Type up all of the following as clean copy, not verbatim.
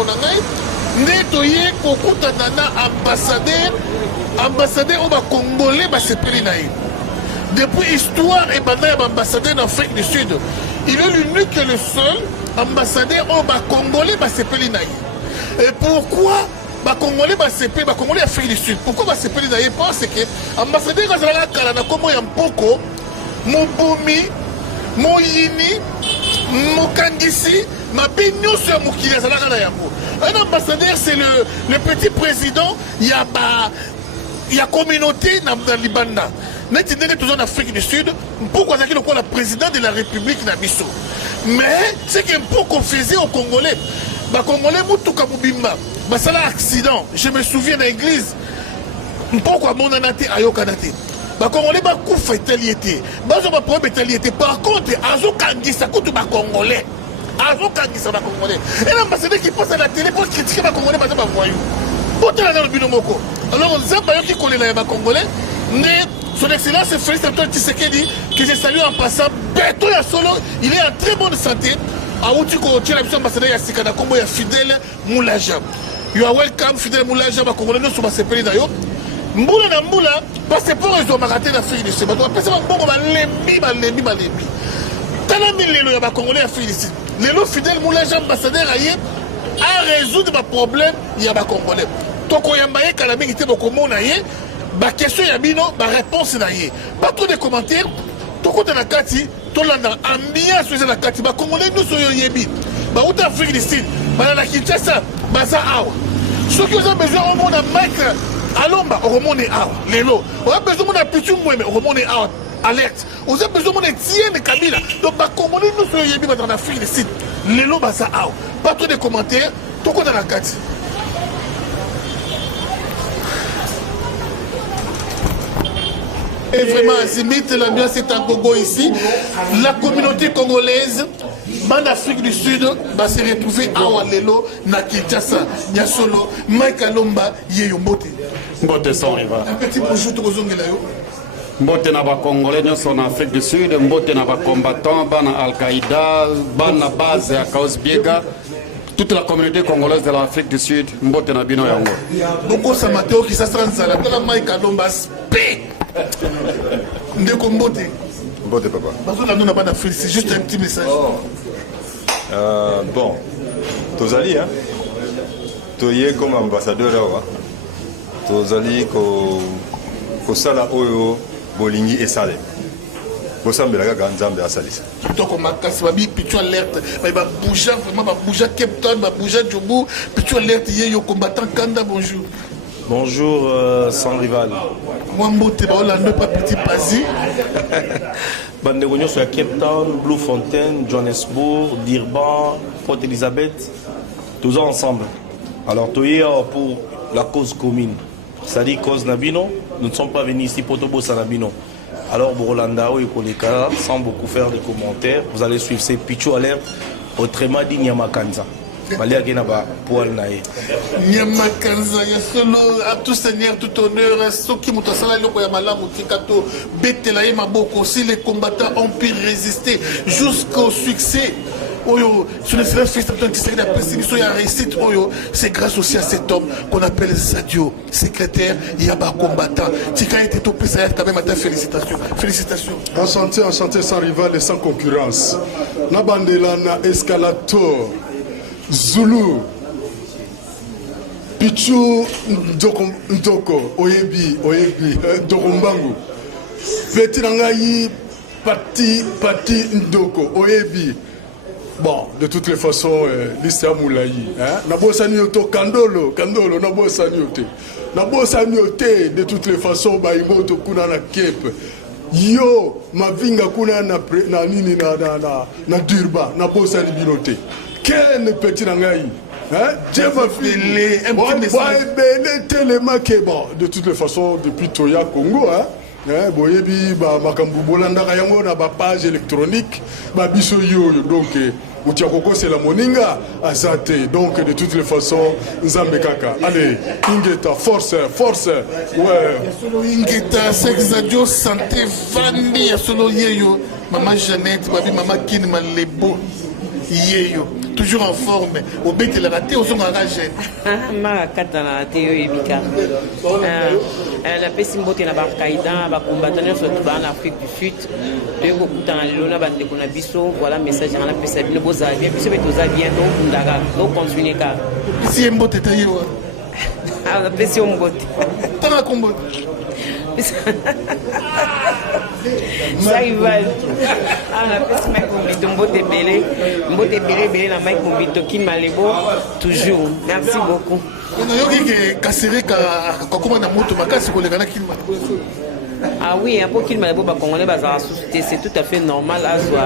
ndeko na ngai nde toye kokutana na ambassadeur oyo bacongolais basepeli na ye. Depuis histoire et banda ambassadeur d'Afrique du Sud, il est l'unique et le seul ambassadeur au Congolais basepeli na ye. Et pourquoi Congolais basepeli, Congolais Afrique du Sud? Pourquoi basepeli na ye? Parce que ambassadeur azalaka kala na komo ya mpoko, mobumi, moyini, mokangisi, mabe nyonso ya mokili azalaka na yango. Un ambassadeur c'est le petit président ya communauté na Libanda. Nous sommes toujours en Afrique du Sud. Pourquoi est-ce que le président de la République n'a pas? Mais c'est qu'un peu confusé aux Congolais. Les Congolais, c'est un accident. Je me souviens de l'église. Pourquoi mon anaté a yo kanate? Les Congolais ba coup fatalité. Ba zo ba problème fatalité. Par contre, azo kangisa kutu ba Congolais. Azo kangisa ba Congolais. Et l'ambassadeur qui passe à la télé pour critiquer ba Congolais ba zo ba voyou. Pourquoi là dans le binomoko? Alors Zamba yo qui connaît les Congolais, mais son Excellence Félix Antoine Tshisekedi, que je salue en passant, Beto ya solo, il est en très bonne santé. A Outiko, tu as l'habitude d'ambassadeur Yasikana Kombo ya Fidèle Moulaja. You are welcome, Fidèle Moulaja, ma Congolais, nous sommes à Sepeli d'ailleurs. Mboula na Mboula, passeport, ils ont maraté l'Afrique du Sud. Parce que bon, balembi. Talami lelo ya ba Congolais Afrique du Sud. Lelo Fidèle Moulaja, ambassadeur aye, a résoudre ma problème, il y a ba Congolais. Toko yambaye kalami qui était beaucoup na ye. Ba question yabino, ba réponse na ye. Pas trop de commentaires. Tout côté na kati, tout landa ambiance sur la kati. Ba Congolais nous soyons yebi. Ba outa Afrique du Sud, ba la Kinshasa, ba za awa. Ceux qui ont besoin au monde à Mike Alomba, au monde awa. Lelo, on a besoin de Pichu Mweme, au monde awa. Alerte. On a besoin de Tienne Kabila. Donc ba Congolais nous soyons yebi dans l'Afrique du Sud. Lelo ba za awa. Pas trop de commentaires. Tout côté na kati. Et vraiment, Zimit, l'ambiance est en Gogo ici. La communauté congolaise, en Afrique du Sud, va se retrouver à Walelo, na Kinshasa, Nyasolo, Mike Alomba, Yeyo Mbote. Mbote sans rival. Un petit bonjour, tout le monde. Mbote na ba Congolais, nous sommes en Afrique du Sud. Mbote na ba combattants, bana Al-Qaïda, bana base à Kaos Biega. Toute la communauté congolaise de l'Afrique du Sud, Mbote na bino yango. Beaucoup de Mateo qui s'assemblent à la Mike Alomba, spé. Ndeko Mbote. Mbote papa. Nous n'a pas d'Afrique, c'est juste un petit message. Bon, Tozali, hein. Toye comme ambassadeur là, Tozali ko sala oyo bolingi et salé. Bosambela ga nzambe asalisa. Donc on m'a cassé ma bille, puis tu alertes. Bah bouger vraiment, bah bouger Cape Town, bah bouger Djoubou, puis tu alertes yo combattant Kanda, bonjour. Bonjour sans rival. Moi Mbote ba Orlando pas petit Pasi. Bande réunion sur Cape Town, Bloemfontein, Johannesburg, Durban, Port Elizabeth, tous ensemble. Alors toye pour la cause commune. C'est-à-dire cause Nabino, nous ne sommes pas venus ici pour Tobo Sanabino. Alors Borolanda et Koleka, sans beaucoup faire de commentaires, vous allez suivre ces Pichou Alert autrement dit Nyamakanza. Balia Genaba pour Alnae. Nyamakanza, ya solo à tout seigneur, tout honneur, ceux qui m'ont salé le Koyamala, Moutikato, Betelaï Maboko, si les combattants ont pu résister jusqu'au succès. Oyo, sur le fils de la réussite, c'est grâce aussi à cet homme qu'on appelle Sadio, secrétaire, Yaba combattant. Tika était au plus quand même à ta félicitations. Félicitations. Enchanté sans rival et sans concurrence. Nabandela na escalator, Zulu, Pichu Ndoko, Oyebi, Dokumbangu, Petit Nangayi, Pati Ndoko, Oyebi. Bon, de toutes les façons, l'Islam Moulaï. Nabo Sanyoto, Kandolo, Nabo Sanyote. Nabo Sanyote, de toutes les façons, Baïmoto Kuna na Cape. Yo, ma vinga Kuna na Nini na Durba, Nabo Sanibinote. Ken Petit Nangaï. Djeva Fili, de toutes les façons, depuis Toya Congo, boyebi ba makambu bolanda yango na ba page électronique ba biso yo donc Outiakoko c'est la moninga azate donc de toutes les façons nzambe kaka allez ingeta force ouais ingeta sexadio santé vandi ya solo yeyo mama Jeannette babi mama Kin Malebo yeyo toujours en forme. Au bête de la raté, au son engagé. Marakata na raté, yo ebika. La pesi mbote na Al-Qaïda, ba combattant surtout en Afrique du Sud. De ko kutana lelo na bande ko na biso, voilà message na pesa bino boza bien, biso betoza bien donc ndaka, donc continuer ka. Si mbote taye wa. Ah, la pesi mbote. Tanga kombo. Ça y va. Ah, la peste Mike Moubito, Mbote Belé, la Mike Moubito, qui m'a les beaux, toujours. Merci beaucoup. Ah oui, pour qu'il m'a les beaux, c'est tout à fait normal à soi.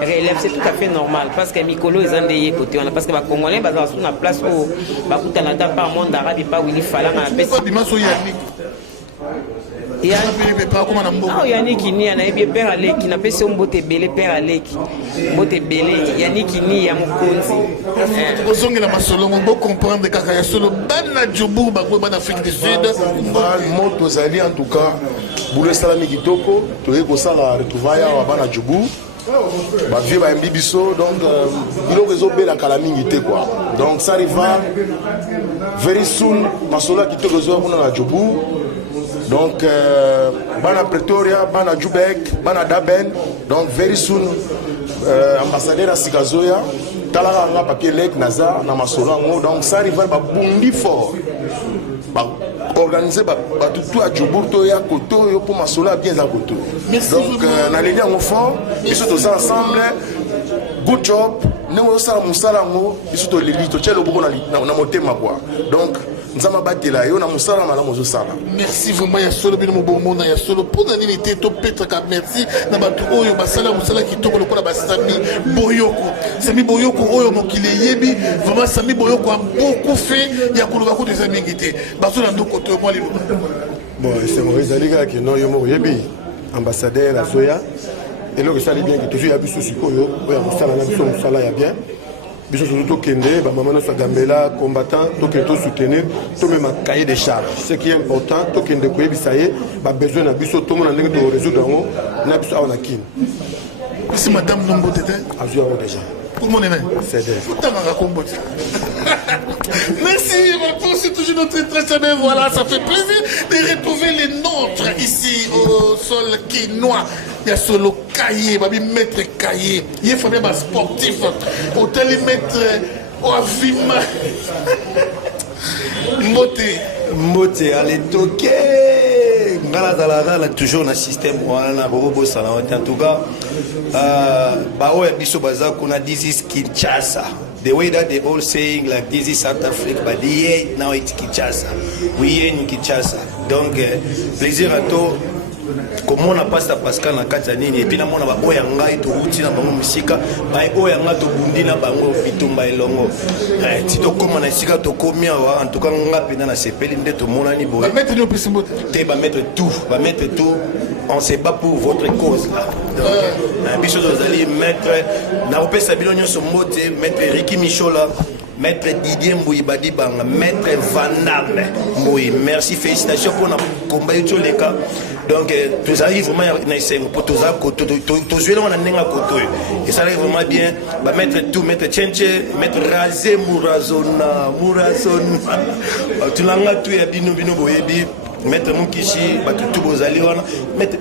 Relève, c'est tout à fait normal parce que Mikolo est en des côtés. Parce que les Congolais, sur la place où Canada, pas au monde arabe, pas où il fallait. Yannick ni anayebi père Aleki na pesi mbote belé père Aleki mbote belé Yannick ni ya mokonzi ozongela masolongo bo comprendre kaka ya solo bana Djobour ba bana Afrique du Sud moto zali en tout cas boule salami kitoko toye ko sala retrouvaille wa bana Djobour ba vie ba mbibiso donc biloko ezobela kala mingi te quoi donc ça arriva very soon masola kitoko zo kuna na Djobour. Donc, Bana Pretoria, Bana Jubek, Bana Daben, donc very soon, ambassadeur à Sikazoya, Talaranga, papier lek, Naza, Namasolango, donc ça arrive à Bundi fort. Organiser tout à Djobour, Toya, Koto, pour Masola bien à Koto. Donc, on a les liens au fond, ils sont tous ensemble, good job, nous sommes Moussalango, ils sont tous les lits, ils sont tous les lits, donc, merci vraiment ya solo bino mobomona ya solo pour l'unité to petra ka merci na batu oyo basala musala kitoko lokola basami boyoko sami boyoko oyo mokile yebi vraiment sami boyoko a beaucoup fait ya kuluka ko des amis ngité basona ndoko to moi libo bon c'est Maurice Aliga qui non yo mo yebi ambassadeur à Soya et le ça bien que toujours ya biso sikoyo oya musala na biso musala ya bien. Biso surtout Kende, maman nous Gambela, combattant, tout soutenir, tout même un cahier de charges. Ce qui est important, tout Kende Koué Bissaye, besoin de biso, tout le monde a résoudre en haut, n'a pas à kin. Si madame Nombo t'était Avion déjà. Tout le monde est là. C'est vrai. Merci, c'est toujours notre très bien. Voilà, ça fait plaisir de retrouver les nôtres ici au sol quinois. Il y a solo cahier, babi maître cahier. Il y a famille sportif. Hôtel maître Oavima. Mbote, allez toquer. Ngala toujours dans le système. Voilà, en tout cas, biso baza kuna this is Kinshasa. The way that they all saying like this is South Africa, but now it's Kinshasa. We in Kinshasa. Donc, plaisir à toi. Comment on a passé à Pascal na Katanini et puis na mona ba oyanga to uti na bango musika ba oyanga to bundi na bango bitumba elongo ti to koma na sika to komia wa en tout cas nga pena na sepeli nde to mona ni boy ba mettre no pisimbo te ba mettre tout on se bat pour votre cause là donc biso dozali mettre na opesa bino nyonso mote mettre Ricky Michola Maître Didier Mbouy Badibanga, Maître Van Damme Mbouy, merci, félicitations pour notre combat et tous les cas. Donc, tous arrivent vraiment pour tous les gens et ça arrive vraiment bien. Mettre tout, mettre Tchenche, mettre Razé Mourazona, tout l'anga tout et Bino Boyebi, mettre Mukishi, tout Bozali, mettre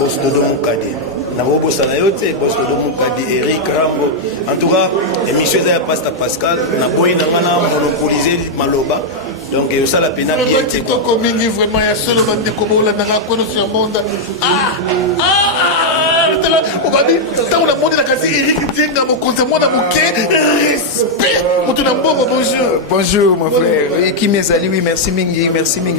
Boss Dodo Moukadi. Nabobo Sanayote, Boss Dodo Moukadi, Eric Rambo. En tout cas, l'émission est à Pascal, Naboy Nangana, monopolisé Maloba. Donc, ça la peine bien. TikTok vraiment, il y a seulement des comos, la narakono sur le monde. On va dire, on a demandé la case Eric Dienga, mon conseil, moi, respect. Bonjour. Bonjour, mon frère. Qui m'est allé, oui, merci Mingi.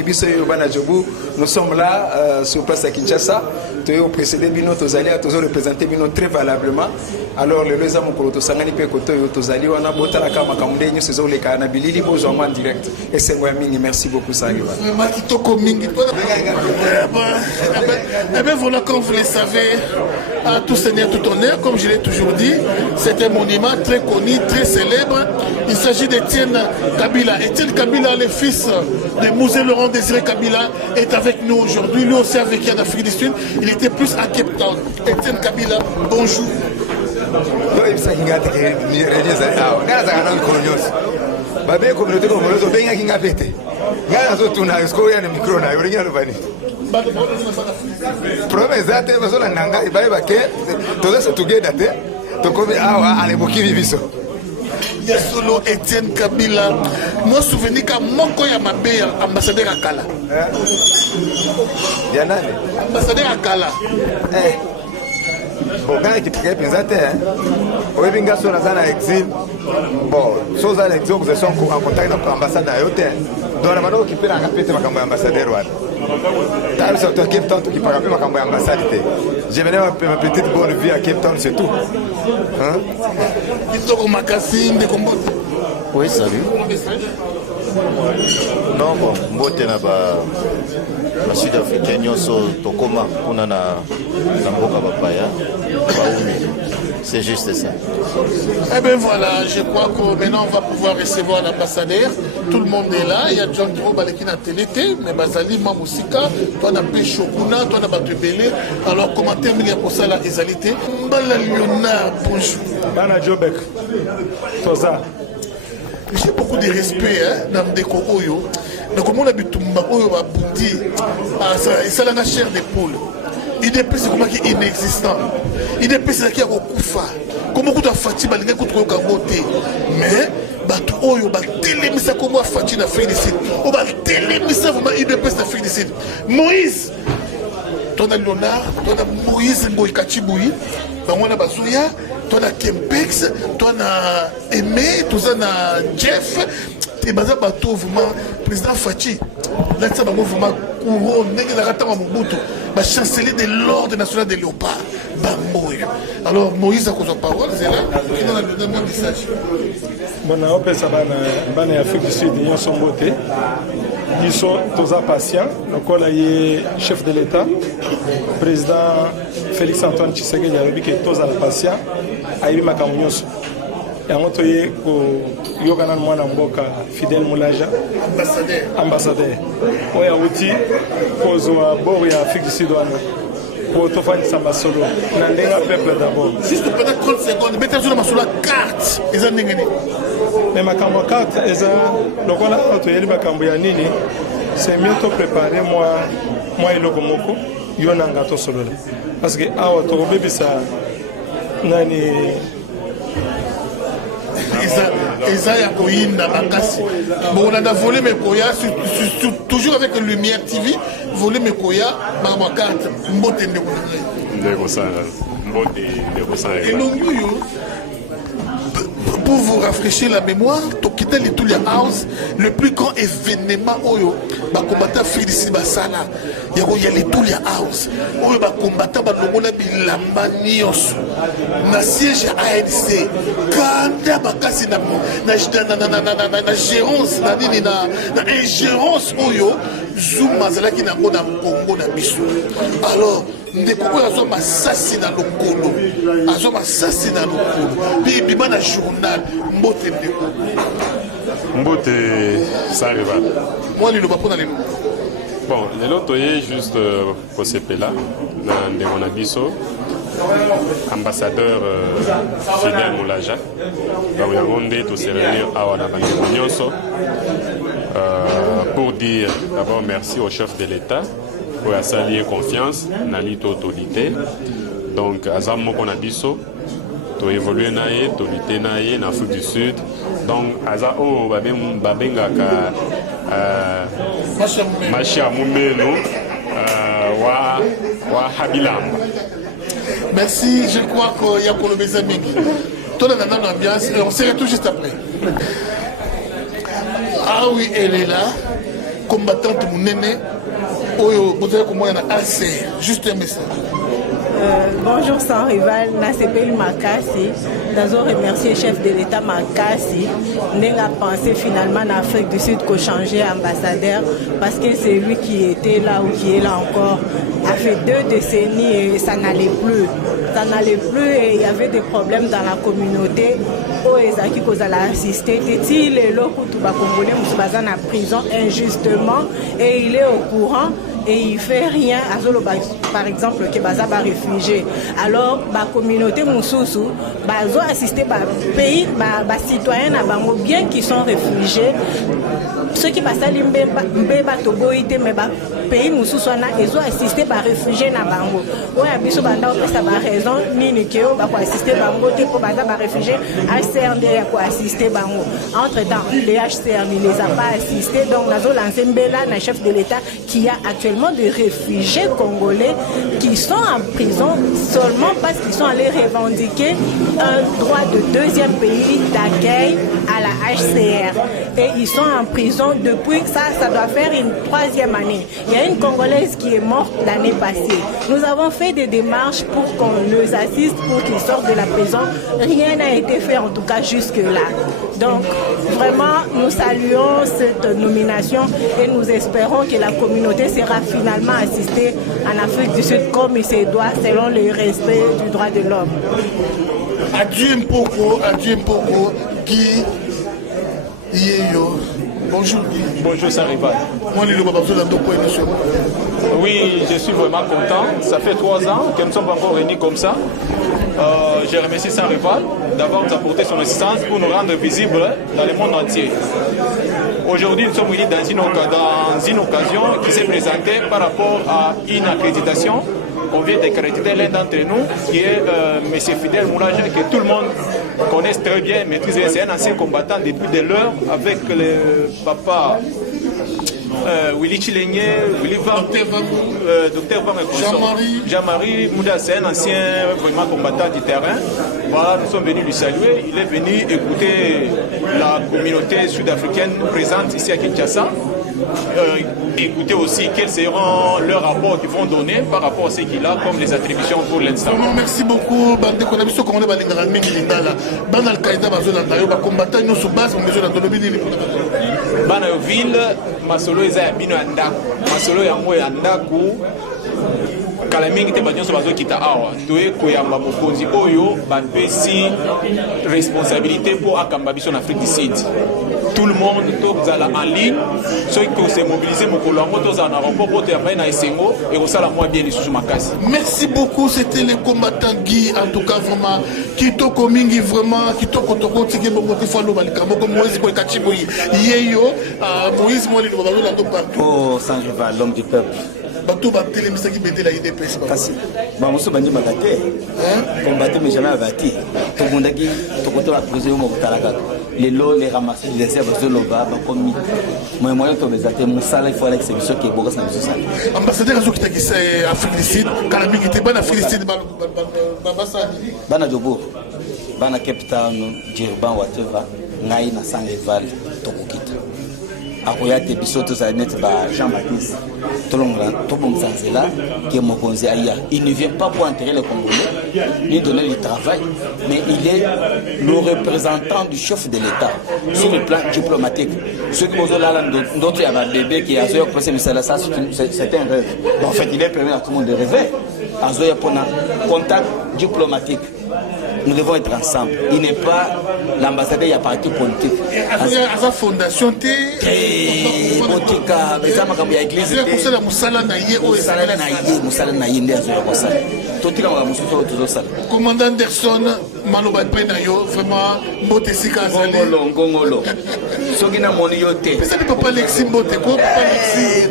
Biso Yobana Djobour. Nous sommes là, sur place à Kinshasa. Tu as précédé Bino, tu as représenté Bino très valablement. Alors, le Leza Mokolo, Sangani Pekoto, tu as dit, on a boté la Kama Kamoude, nous sommes les Kanabili, besoin en direct. Et c'est moi, Mingi, merci beaucoup, Sangiwa. Eh bien, voilà, comme vous le savez, à tout seigneur, tout honneur, comme je l'ai toujours dit, c'est un monument très connu, très célèbre. Il s'agit d'Étienne Kabila. Étienne Kabila, le fils de Mouzé Laurent Désiré Kabila, est avec nous aujourd'hui. Lui aussi a vécu en Afrique du Sud. Il était plus à Cape Town. Étienne Kabila, bonjour. oyebisaki nga te réunion ezali awa ngai nazalaka na mikolo nyonso babe communauté congolaise obengaki nga mpe te ngai nazotuna eske oya na micro na yo olingi naloba nini problème eza te bazolanda ngai bayeba ke tozose togeda te tokomi awa alebokimi biso ya solo Etienne Kabila moi souvenir ka moko ya mabe ya ambassadeur akala ya nani ambassadeur akala bon ngai ekitike mpenza te oyebi nga so naza na exil bon so oza na exil okozesa en contact na ambassade na yo te donc na bana okipelanga mpe te makambo ya ambassadeur wana talisa to Cape Town tokipaka mpe makambo ya ambassade te je venais ma petite bonne vie à Cape Town c'est tout kitoko makasi ndeko mbote oui salut non bon mbote na ba sud africain nyonso tokoma kuna na mboka bapaya baumi c'est juste ça. Eh bien voilà, je crois que maintenant on va pouvoir recevoir l'ambassadeur. Tout le monde est là. Il y a John Kiro Baleki na télé, mais Bazali Mamousika, toi na Péchokuna, toi na Batubele. Alors commentaire il y a pour ça la égalité. Mbala Léonard, bonjour. Bana Jobek. Toza. J'ai beaucoup de respect dans Ndeko Oyo. Donc comment on a bitumba Oyo ba bundi. Ça la chair d'épaule. IDP c'est comment qui est inexistant. IDP c'est qui a kufa. Comment tu as fatigué balinga kutu ko ngote. Mais batu oyo ba telemisa comment fatigué na fait ici. O ba telemisa vraiment IDP c'est fait ici. Moïse ton Léonard, ton Moïse Ngoy Kachiboui, bangona bazuya, ton Kempex, ton Aimé, tout ça na Jeff, t'es basé bateau vraiment président Fachi. Là ça bango vraiment couronne, n'est-ce pas ratama Mobutu. Le chancelier de l'ordre national de Léopard, Bamboy. Alors Moïse a causé la parole, c'est là qui donne le même message. Bon, on peut savoir que l'Afrique du Sud, ils sont beauté. Ils sont tous patients. Donc, on a chef de l'État, président Félix Antoine Tshisekedi, il a dit que tous sont patients. Il y a yango toye ko yokana mwana mboka Fidel Moulaja ambassadeur oya uti kozwa bord ya Afrique du Sud wana ko tofandisa masolo na ndenga peuple d'abord juste peut-être 30 secondes beta sur masolo carte eza ndenge nini mais makambo carte eza lokola toyeli makambo ya nini c'est mieux to préparer moi eloko moko yo nanga to solo parce que awa to bebisa nani Eza ya koyinda makasi. Bon, on a volé mes koya, toujours avec Lumière TV, volé mes koya, ma carte, mbote ndeko sanga. Et l'onguyo, pour vous rafraîchir la mémoire, Tokita Litulia House, le plus grand événement oyo, ba combattant Félix Basala, yako ya Litulia House, oyo ba combattant ba longola bilamba nyonso. Na siège ANC, kanda bakasi na gérance na nini na ingérence oyo Zuma zalaki na ngo na Congo na biso. Alors ndeko oyo azo masasi na lokolo, azo masasi na lokolo. Puis bima na journal mbote ndeko. Mbote ça rival. Moi ni le pas pour les bon, les autres juste pour ces là dans ndeko na biso. Ambassadeur Fidel Moulaja, tout se réunir à Nyonso pour dire d'abord merci au chef de l'État pour s'allier confiance dans l'autorité. Donc, Azam Mokonabiso, tu évoluer naïe, tu lutter naïe en Afrique du Sud. Donc, Azao Babenga Machia Moumeno wa Habilamba. Merci, je crois qu'il y a pour le Bézaming. Tout le monde dans l'ambiance et on se retrouve juste après. Ah oui, elle est là, combattante Mounene. Vous avez comment il y a assez. Juste un message. Bonjour sans rival, Nasepel Makasi. Nous avons remercié le chef de l'État Makasi. Nous avons pensé finalement en Afrique du Sud qu'on changeait ambassadeur parce que c'est lui qui était là ou qui est là encore. A fait 2 décennies et ça n'allait plus. Ça n'allait plus et il y avait des problèmes dans la communauté. Ezaki kozala assisté. Il est là pour tout Congolais, nous sommes en prison injustement et il est au courant et il fait rien par exemple que baza ba réfugié. Alors la communauté Moussousou bazo assister ba pays ba citoyens na bango bien qu'ils sont réfugiés. Ceux qui passent à l'Imbeba Toboïté, mais pays Moussousou ils ont assisté par réfugiés na bango. Ouais, abiso banda ça ba raison ni nikeo ba ko assister bango te ko baza ba réfugiés HCR ya ko assister bango. Entre-temps, les HCR ne les a pas assistés, donc nazo lancé mbela na chef de l'État qui a actuellement des réfugiés congolais qui sont en prison seulement parce qu'ils sont allés revendiquer un droit de deuxième pays d'accueil à la HCR. Et ils sont en prison depuis ça doit faire une 3e année. Il y a une Congolaise qui est morte l'année passée. Nous avons fait des démarches pour qu'on les assiste, pour qu'ils sortent de la prison. Rien n'a été fait en tout cas jusque-là. Donc vraiment, nous saluons cette nomination et nous espérons que la communauté sera finalement assistée en Afrique du Sud comme il se doit selon le respect du droit de l'homme. Adieu Mpoko, Guy Yeyo. Bonjour Guy. Bonjour Saint-Rival. Oui, je suis vraiment content. Ça fait 3 ans que nous sommes encore réunis comme ça. Je remercie Saint-Rival d'avoir nous apporté son assistance pour nous rendre visibles dans le monde entier. Aujourd'hui, nous sommes réunis dans une occasion qui s'est présentée par rapport à une accréditation. On vient d'accréditer l'un d'entre nous, qui est M. Fidel Moulaja, que tout le monde connaît très bien, maîtrise. C'est un ancien combattant depuis de l'heure avec le papa Willy Chilengue, Willy Docteur Jean-Marie Mouda, c'est un ancien vraiment combattant du terrain. Voilà, nous sommes venus lui saluer. Il est venu écouter la communauté sud-africaine présente ici à Kinshasa. Écouter aussi quels seront leurs rapports qu'ils vont donner par rapport à ce qu'il a comme les attributions pour l'instant. Merci beaucoup. Ville, Masolo eza bino andako. Masolo yango ya ndako. Kala mingi te banyo so bazokita awa. Toye koyamba mokonzi oyo bapesi responsabilité pour akamba biso en Afrique du Sud. Tout le monde tozala en ligne, ceux qui se mobilisent mokolo yango tozala na rapport poto ya pai na esengo et kosala moi bien lisusu makasi. Merci beaucoup, c'était le combattant Guy, en tout cas vraiment kitoko mingi vraiment kitoko toko tiki bongo falo balika moko Moïse ko kachiboyi yeyo Moïse moi le babalo la to partout. Oh Saint-Rival, l'homme du peuple. Bato batele misaki bete la IDPS kasi ba moso bandi makate combattre mais jamais abattu to bondaki to koto la prison mo kotalaka les lots les ramasser les herbes de loba ba comme moyen to bezate mon sala il faut l'exception qui est bogas na biso. Ambassadeur azo kitaki c'est Afrique du Sud kala mingi te bana Afrique du Sud bana Jobo bana Cape Town Durban whatever ngai na Saint-Rival to kokita akoyate biso to sa net ba Jean-Baptiste tolonga tobongisa nzela qui est mokonzi aya. Il ne vient pas pour enterrer les Congolais ni donner du travail, mais il est le représentant du chef de l'État sur le plan diplomatique. Ceux qui vont là d'autres il y a un bébé qui a zoé procès ça c'est un rêve. En fait il est permis à tout le monde de rêver. Azoya pour un contact diplomatique. Nous devons être ensemble. Il n'est pas l'ambassadeur, il y a parti politique. À sa fondation, politique, mais ça m'a cambié à l'église. C'est la Moussala Naïe, Moussala Naïe, commandant Anderson, Maloba Penayo, vraiment, Mbotesika Azali. Ngongolo. Sogina Moniote. Mais ça ne peut pas l'exi Mbote, quoi, pas l'exi.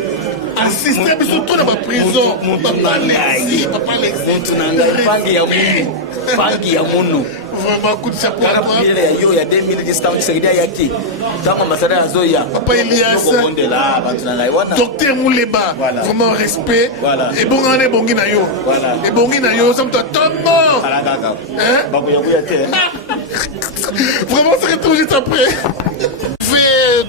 Assister, mais surtout dans ma prison. Papa l'exi, papa l'exi. Bangi ya Mono. Vraiment coup de chapeau à toi. Il y a 2000 distances Séguédia Yaki. Dans l'ambassadeur Azoya. Papa Elias. Docteur Mouleba. Vraiment respect. Et bon année bongi na yo. Et bongi na yo ça me tombe. Hein? Vraiment ça retrouve juste après.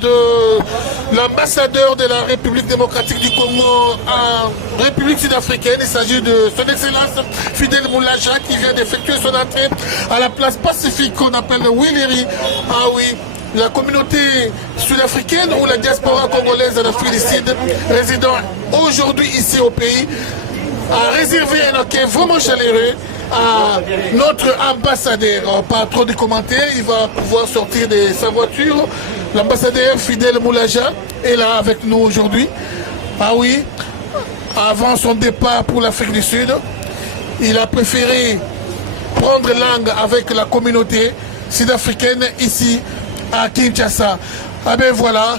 De l'ambassadeur de la République démocratique du Congo en République sud-africaine. Il s'agit de son excellence Fidel Moulaja qui vient d'effectuer son entrée à la place pacifique qu'on appelle Willery. Ah oui, la communauté sud-africaine ou la diaspora congolaise en Afrique du Sud résidant aujourd'hui ici au pays a réservé un accueil vraiment chaleureux à notre ambassadeur. Pas trop de commentaires, il va pouvoir sortir de sa voiture. L'ambassadeur Fidel Moulaja est là avec nous aujourd'hui. Ah oui, avant son départ pour l'Afrique du Sud, il a préféré prendre langue avec la communauté sud-africaine ici à Kinshasa. Ah ben voilà,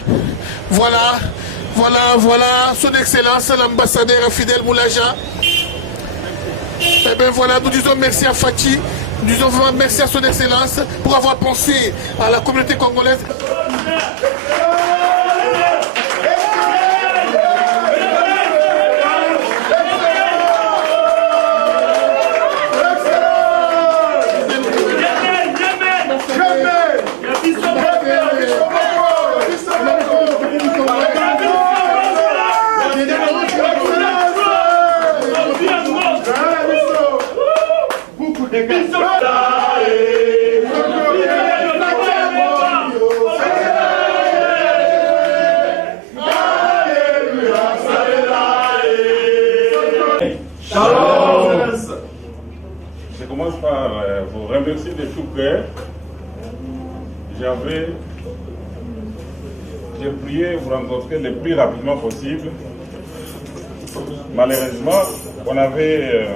son Excellence l'ambassadeur Fidel Moulaja. Eh bien voilà, nous disons merci à Fachi, nous disons vraiment merci à son Excellence pour avoir pensé à la communauté congolaise. Je commence par vous remercier de tout cœur. J'ai prié vous rencontrer le plus rapidement possible. Malheureusement, on avait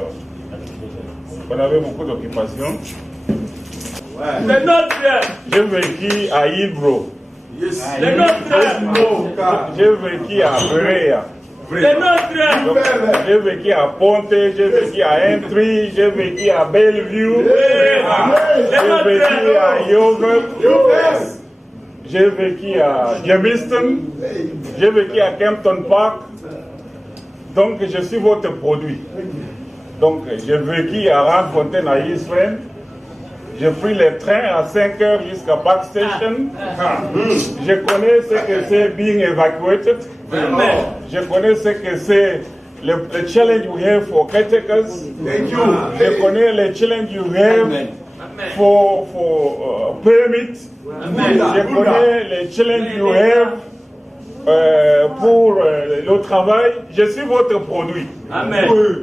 beaucoup d'occupations. J'ai vécu à Ibro. J'ai vécu à Berea. J'ai vécu à Ponte, j'ai vécu à Entry, j'ai vécu à Bellevue, j'ai vécu à Yoga, j'ai vécu à Jamestown, j'ai vécu à Kempton Park. Donc je suis votre produit. Donc j'ai vécu à Randfontein à Eastland. J'ai pris le train à 5 heures jusqu'à Park Station. Je connais ce que c'est being evacuated. Je connais ce que c'est le challenge we have for caretakers. Je connais le challenge you have for permits. Je connais le challenge you have pour le travail. Je suis votre produit.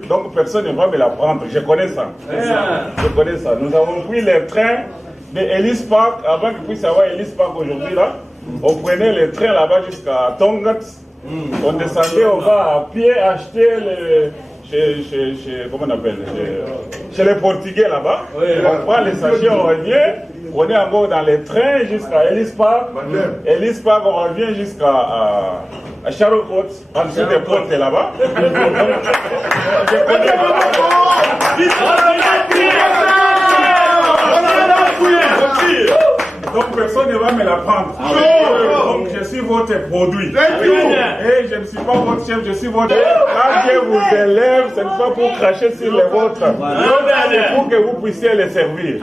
Donc personne ne va me l'apprendre. Je connais ça. Je connais ça. Nous avons pris le train de Ellis Park avant qu'il puisse avoir Ellis Park aujourd'hui là. On prenait le train là-bas jusqu'à Tongat. On descendait, on va à pied acheter comment on appelle, chez les Portugais là-bas. On prend les sachets, on revient. On est encore dans les trains jusqu'à Ellis Park. Ellis Park, on revient jusqu'à Charlotte, en dessous des portes là-bas. Donc personne ne va me l'apprendre. Donc je suis votre produit. Et je ne suis pas votre chef, je suis votre... Quand Dieu vous élève, ce n'est pas pour cracher sur les vôtres. C'est pour que vous puissiez les servir.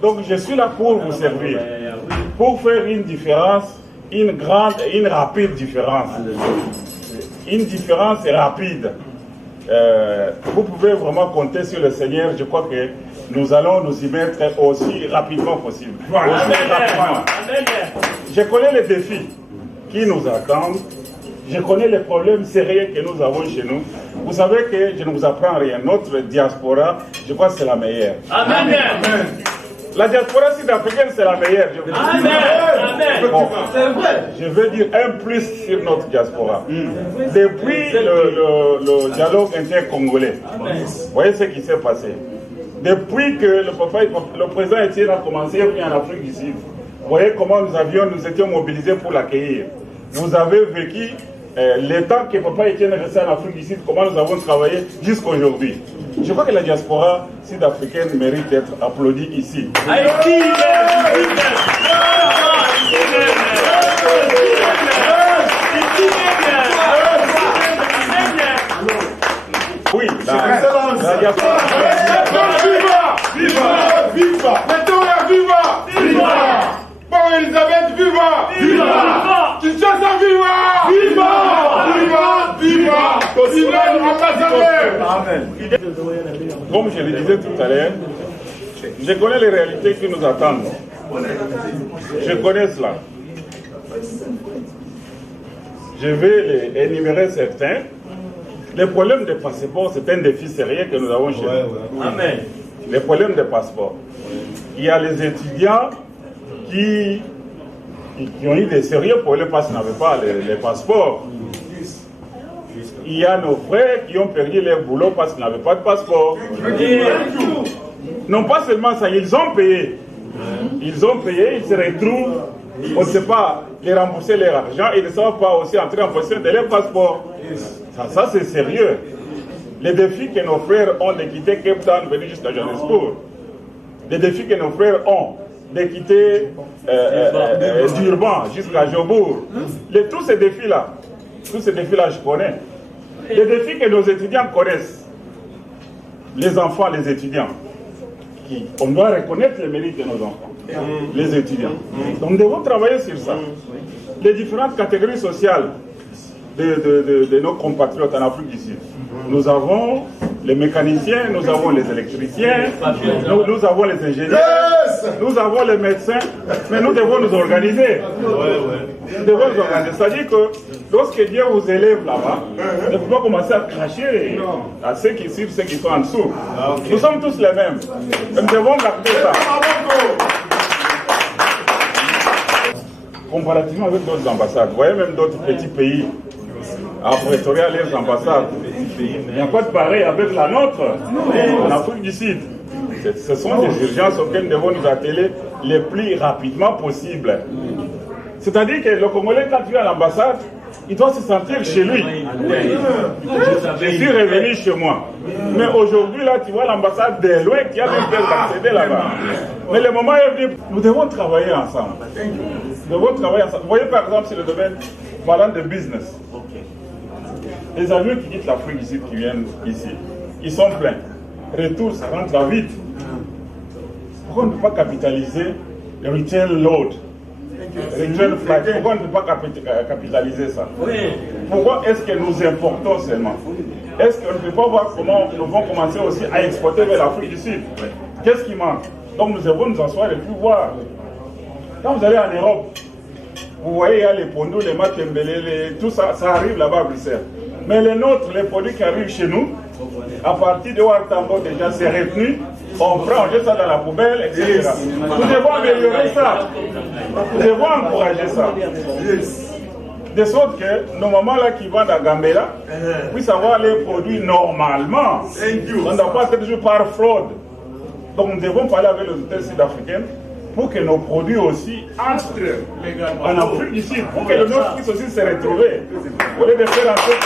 Donc je suis là pour vous servir. Pour faire une différence, une grande et une rapide différence. Une différence rapide. Vous pouvez vraiment compter sur le Seigneur. Je crois que nous allons nous y mettre aussi rapidement possible. Je connais les défis qui nous attendent. Je connais les problèmes sérieux que nous avons chez nous. Vous savez que je ne vous apprends rien. Notre diaspora, je crois que c'est la meilleure. Amen. La diaspora sud-africaine, c'est la meilleure. Bon, je veux dire un plus sur notre diaspora. Depuis le dialogue inter-congolais, vous voyez ce qui s'est passé. Depuis que le président Etienne a commencé à venir en Afrique du Sud, vous voyez comment nous étions mobilisés pour l'accueillir. Vous avez vécu le temps que papa Etienne est resté en Afrique du Sud, comment nous avons travaillé jusqu'à aujourd'hui. Je crois que la diaspora sud-africaine mérite d'être applaudie ici. Oui, la diaspora. Viva! Pretoria, viva! Viva! Bon Elisabeth, viva! Viva! Kinshasa, viva! Viva! Viva! Viva! Viva l'ambassadeur! Amen. Comme je le disais tout à l'heure, je connais les réalités qui nous attendent. Je connais cela. Je vais les énumérer certains. Le problème des passeports, c'est un défi sérieux que nous avons chez nous. Amen. Les problèmes des passeports. Il y a les étudiants qui ont eu des sérieux problèmes parce qu'ils n'avaient pas les passeports. il y a nos frères qui ont perdu leur boulot parce qu'ils n'avaient pas de passeport. Non pas seulement ça, ils ont payé. Ils ont payé, ils se retrouvent, on ne sait pas les rembourser leur argent et ne savent pas aussi entrer en possession de leur passeport. Ça c'est sérieux. Les défis que nos frères ont de quitter Cape Town, venir jusqu'à Johannesburg. Les défis que nos frères ont de quitter Durban jusqu'à Jobourg. Tous ces défis-là, je connais. Les défis que nos étudiants connaissent, les enfants, les étudiants, on doit reconnaître les mérites de nos enfants, les étudiants. Donc nous devons travailler sur ça. Les différentes catégories sociales de nos compatriotes en Afrique du Sud. Nous avons les mécaniciens, nous avons les électriciens, nous avons les ingénieurs, nous avons les médecins, mais nous devons nous organiser. Nous devons nous organiser. C'est-à-dire que lorsque Dieu vous élève là-bas, il ne faut pas commencer à cracher à ceux qui suivent, ceux qui sont en dessous. Nous sommes tous les mêmes. Nous devons garder ça. Comparativement avec d'autres ambassades, vous voyez même d'autres petits pays à Pretoria, les ambassades, il n'y a pas de pareil avec la nôtre en Afrique du Sud. Ce sont des urgences auxquelles nous devons nous atteler le plus rapidement possible. C'est-à-dire que le Congolais, quand il est à l'ambassade, il doit se sentir chez lui. Je suis revenu chez moi. Mais aujourd'hui, là, tu vois l'ambassade de loin qui a même peur d'accéder là-bas. Mais le moment est venu, nous devons travailler ensemble. Nous devons travailler ensemble. Vous voyez par exemple sur le domaine, parlant de business. Les avions qui quittent l'Afrique ici, qui viennent ici, ils sont pleins. Retour, ça rentre vite. Pourquoi on ne peut pas capitaliser le retail load? Pourquoi on ne peut pas capitaliser ça? Pourquoi est-ce que nous importons seulement? Est-ce qu'on ne peut pas voir comment nous vont commencer aussi à exporter vers l'Afrique du Sud? Qu'est-ce qui manque? Donc nous devons nous asseoir et puis voir. Quand vous allez en Europe, vous voyez, il y a les pondos, les matembele, tout ça, ça arrive là-bas à Bruxelles. Mais les nôtres, les produits qui arrivent chez nous, à partir de Ouattambo, déjà c'est retenu, on prend, on jette ça dans la poubelle, etc. Nous devons améliorer ça. Nous devons encourager ça. De sorte que nos mamans-là qui vendent à Gambela puissent avoir les produits normalement. On ne doit pas être toujours par fraude. Donc nous devons parler avec les autorités sud-africaines pour que nos produits aussi entrent en Afrique du Sud, pour que le nôtre puisse aussi se retrouver. Au lieu de faire en sorte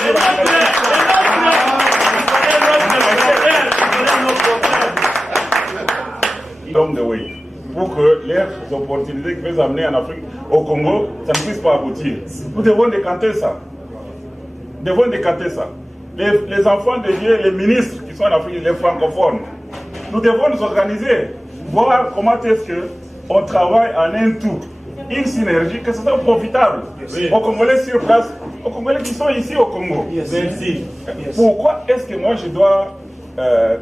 pour que les opportunités qui peuvent amener en Afrique, au Congo, ça ne puisse pas aboutir. Nous devons décanter ça. Nous devons décanter ça. Les enfants de Dieu, les ministres qui sont en Afrique, les francophones, nous devons nous organiser, voir comment est-ce qu'on travaille en un tout, une synergie, que ce soit profitable. Aux Congolais sur place, aux Congolais qui sont ici au Congo. Pourquoi est-ce que moi je dois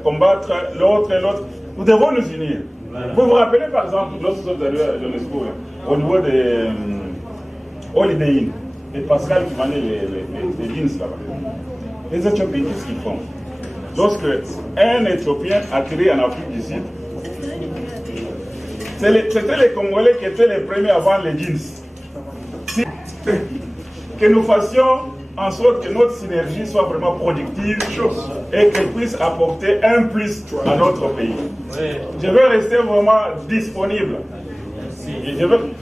combattre l'autre et l'autre? Nous devons nous unir. Vous vous rappelez par exemple, lorsque vous allez à Johannesburg, au niveau des Holiday Inn, et Pascal qui vendait les jeans là-bas. Les Éthiopiens, qu'est-ce qu'ils font? Lorsque un Éthiopien atterrit en Afrique du Sud, c'était les Congolais qui étaient les premiers à vendre les jeans. Que nous fassions en sorte que notre synergie soit vraiment productive et qu'elle puisse apporter un plus à notre pays. Je vais rester vraiment disponible.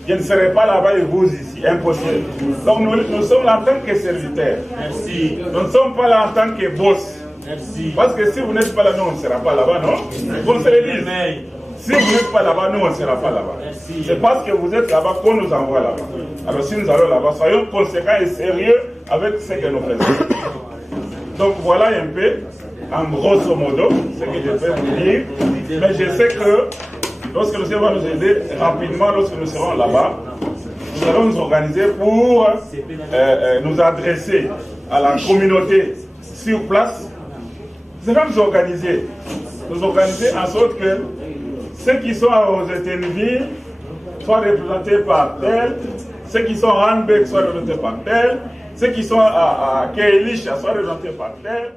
Je ne serai pas là-bas et vous ici, impossible. Donc nous sommes là en tant que serviteurs. Nous ne sommes pas là en tant que boss. Parce que si vous n'êtes pas là, nous on ne sera pas là-bas, non? Qu'on se le dise. Si vous n'êtes pas là-bas, nous on ne sera pas là-bas. C'est parce que vous êtes là-bas qu'on nous envoie là-bas. Alors si nous allons là-bas, soyons conséquents et sérieux avec ce que nous faisons. Donc voilà un peu, en grosso modo, ce que je peux vous dire. Mais je sais que lorsque le Seigneur va nous aider rapidement, lorsque nous serons là-bas, nous allons nous organiser pour nous adresser à la communauté sur place. Nous allons nous organiser en sorte que ceux qui sont à Rosettenville soient représentés par tel, ceux qui sont à Randbeck soient représentés par tel, ceux qui sont à Keelisha soient représentés par tel.